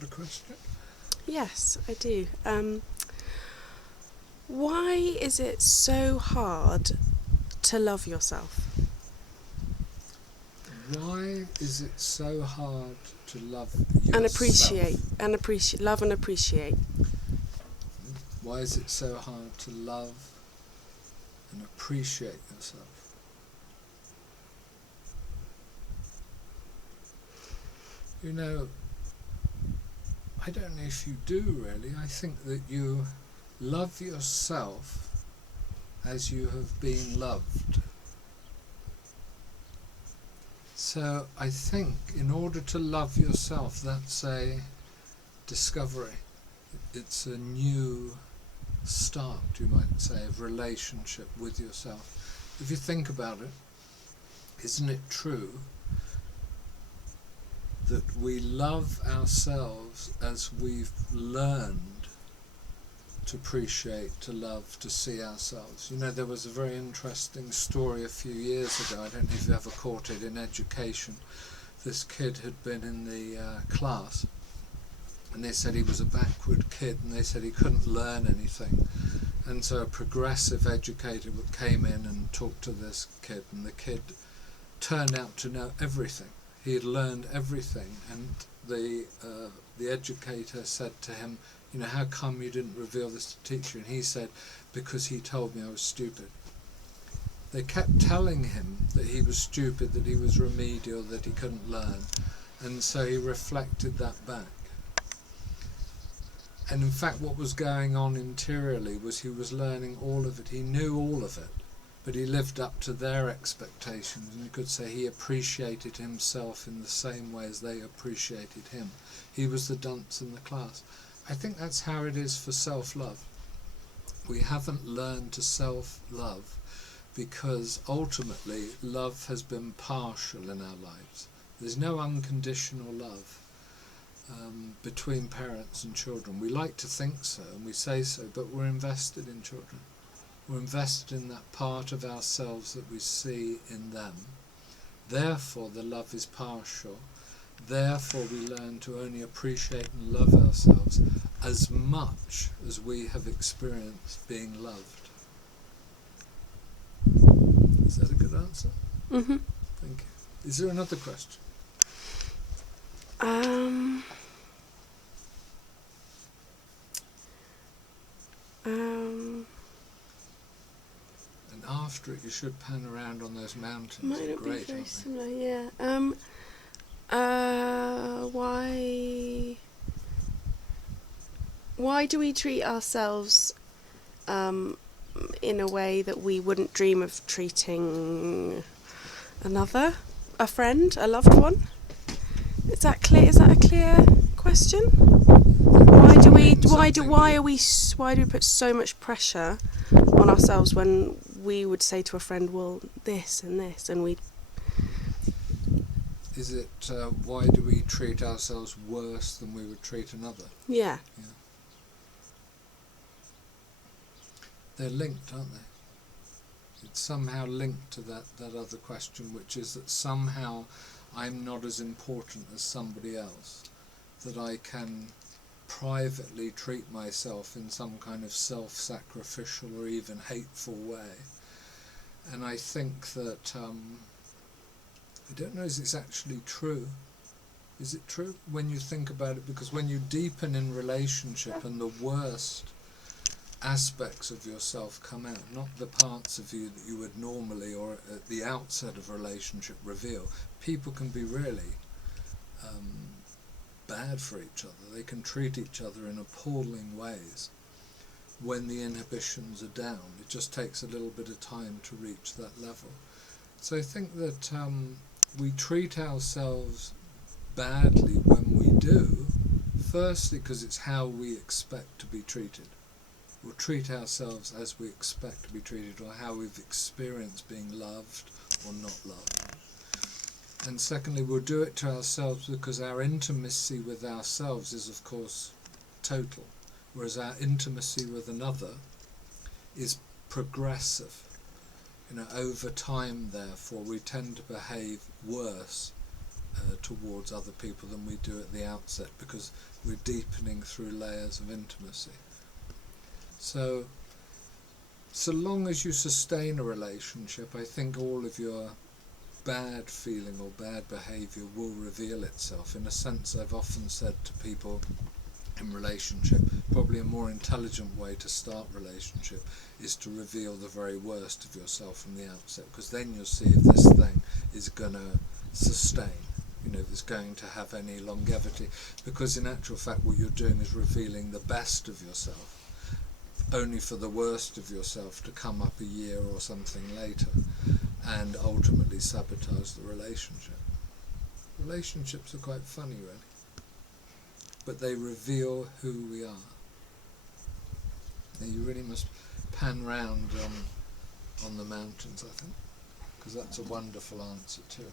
got a question? Yes, I do. Why is it so hard to love yourself? Why is it so hard to love And yourself? love and appreciate. Why is it so hard to love and appreciate yourself? You know, I don't know if you do really. I think that you love yourself as you have been loved. So I think in order to love yourself, that's a discovery. It's a new start, you might say, of relationship with yourself. If you think about it, isn't it true that we love ourselves as we've learned to appreciate, to love, to see ourselves? You know, there was a very interesting story a few years ago, I don't know if you ever caught it in education. This kid had been in the class, and they said he was a backward kid, and they said he couldn't learn anything. And so a progressive educator came in and talked to this kid, and the kid turned out to know everything. He had learned everything, and the educator said to him, you know, how come you didn't reveal this to teacher? And he said, because he told me I was stupid. They kept telling him that he was stupid, that he was remedial, that he couldn't learn, and so he reflected that back. And in fact what was going on interiorly was he was learning all of it. He knew all of it, but he lived up to their expectations, and you could say he appreciated himself in the same way as they appreciated him. He was the dunce in the class. I think that's how it is for self-love. We haven't learned to self-love because ultimately love has been partial in our lives. There's no unconditional love between parents and children. We like to think so, and we say so, but we're invested in children. We're invested in that part of ourselves that we see in them. Therefore the love is partial. Therefore we learn to only appreciate and love ourselves as much as we have experienced being loved. Is that a good answer? Mm-hmm. Thank you. Is there another question? And after it you should pan around on those mountains. Might They're not be great, very aren't they? similar, yeah. Why do we treat ourselves in a way that we wouldn't dream of treating another, a friend, a loved one? Is that clear? Is that a clear question? Why do we put so much pressure on ourselves when we would say to a friend, well, this and this, and we... Is it why do we treat ourselves worse than we would treat another? Yeah. They're linked, aren't they? It's somehow linked to that other question, which is that somehow I'm not as important as somebody else, that I can privately treat myself in some kind of self-sacrificial or even hateful way. And I think that, I don't know, is this actually true? Is it true when you think about it? Because when you deepen in relationship and the worst aspects of yourself come out, not the parts of you that you would normally or at the outset of a relationship reveal, people can be really bad for each other. They can treat each other in appalling ways when the inhibitions are down. It just takes a little bit of time to reach that level. So I think that we treat ourselves badly when we do, firstly because it's how we expect to be treated. We'll treat ourselves as we expect to be treated, or how we've experienced being loved or not loved. And secondly, we'll do it to ourselves because our intimacy with ourselves is, of course, total, whereas our intimacy with another is progressive. You know, over time, therefore, we tend to behave worse towards other people than we do at the outset, because we're deepening through layers of intimacy. So long as you sustain a relationship, I think all of your bad feeling or bad behaviour will reveal itself. In a sense, I've often said to people in relationship, probably a more intelligent way to start relationship is to reveal the very worst of yourself from the outset, because then you'll see if this thing is going to sustain, if it's going to have any longevity, because in actual fact what you're doing is revealing the best of yourself, only for the worst of yourself to come up a year or something later and ultimately sabotage the relationship. Relationships are quite funny, really, but they reveal who we are. Now you really must pan round on the mountains, I think, because that's a wonderful answer to it.